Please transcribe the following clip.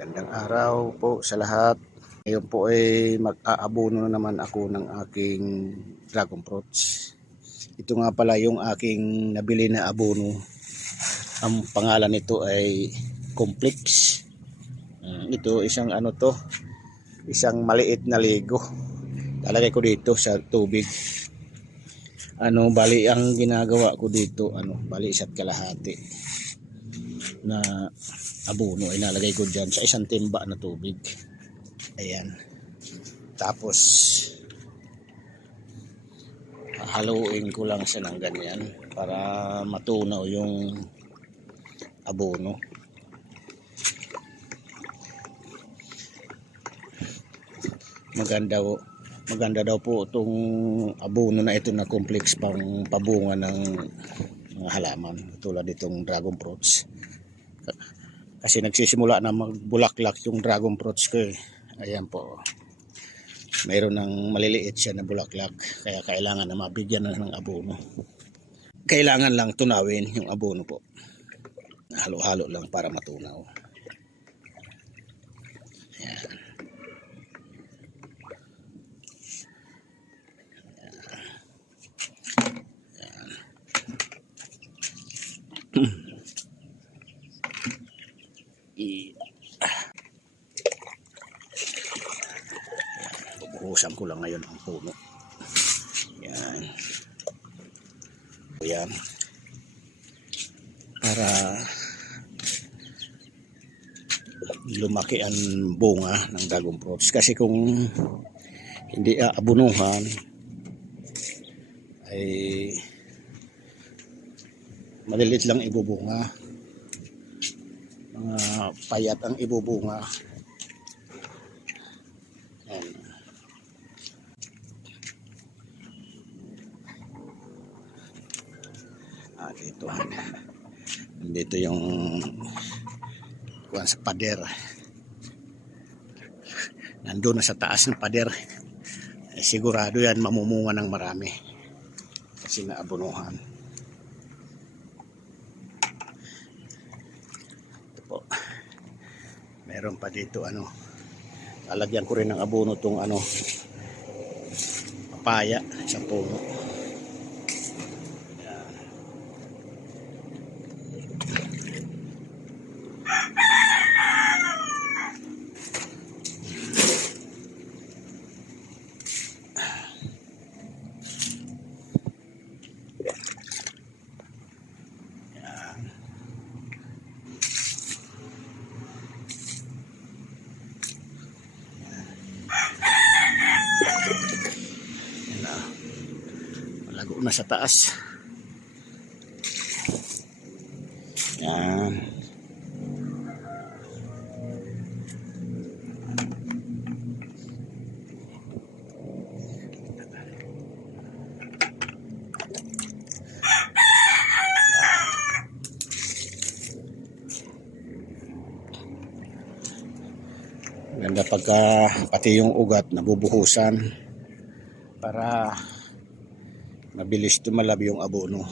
Gandang araw po sa lahat. Ngayon po ay mag-aabono na naman ako ng aking dragon fruits. Ito nga pala yung aking nabili na abono. Ang pangalan nito ay Complex. Ito isang isang maliit na Lego. Lalagay ko dito sa tubig. Bali ang ginagawa ko dito, bali isa't kalahati na abono ay nalagay ko dyan sa isang timba na tubig. Ayan. Tapos haluin ko lang siya ng ganyan para matunaw yung abono. Maganda daw po itong abono na ito na complex pang pabunga ng mga halaman tulad itong dragon fruits. Kasi nagsisimula na magbulaklak yung dragon fruits ko eh. Ayan po. Mayroon ng maliliit siya na bulaklak. Kaya kailangan na mabigyan na ng abono. Kailangan lang tunawin yung abono po. Halo-halo lang para matunaw. Ayan. Bubuhusan ko lang ngayon ang puno. Yan. Yan. Para lumaki ang bunga ng dragon fruits. Kasi kung hindi aabunuhan ay malilit lang ibubunga. Mga payat ang ibubunga. Ayan. Dito yung sa pader. Nandun na sa taas ng pader. Sigurado yan mamumunga ng marami. Kasi naabunuhan. Ito po. Meron pa dito lalagyan ko rin ng abono tong papaya sa puno. Malago na sa taas. Yan. Ganda pagka pati yung ugat nabubuhusan para mabilis tumalab yung abono.